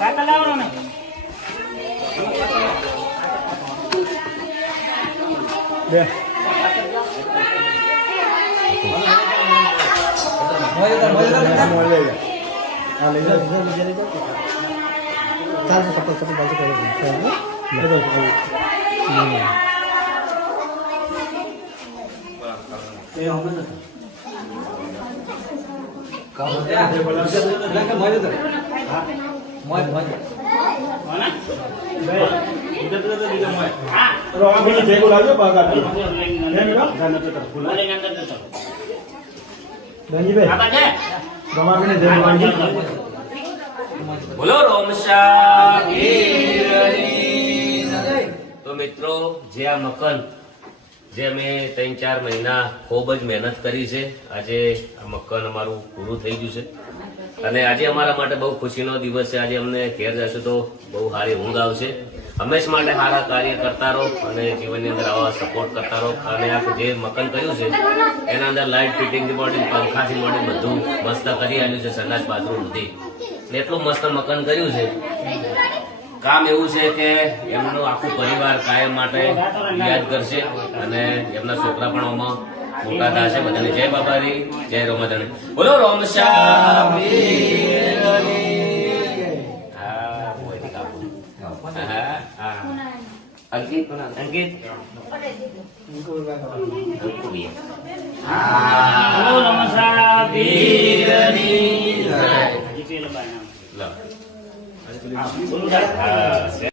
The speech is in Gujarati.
કાકા લાવવાનો ને બે બોલો રોમશા તો મિત્રો, જે આ મકાન જે અમે 3-4 મહિના ખૂબ જ મહેનત કરી છે, આજે આ મકાન અમારું પૂરું થઈ ગયું છે અને આજે અમારા માટે બહુ ખુશીનો દિવસ છે. આજે અમને ઘેર જશું તો બહુ સારી ઊંઘ આવશે. હંમેશા માટે સારા કાર્ય કરતા રહો અને જીવનની અંદર આવા સપોર્ટ કરતા રહો. અને આ જે મકાન કર્યું છે એના અંદર લાઇટ ફિટિંગથી મોડી, પંખાથી મોડી બધું મસ્ત કરી આપ્યું છે. સંડાસ બાથરૂમ બધી એટલું મસ્ત મકાન કર્યું છે. કામ એવું છે કે એમનું આખું પરિવાર કાયમ માટે યાદ કરશે અને એમના છોકરા પણ આમાં મોટા થશે. બધાને જય બાબારી, જય રોમાધણી. બોલો રોમશા અંકિત અંકિત બોલો રમસા વીરની જય. લો. બોલો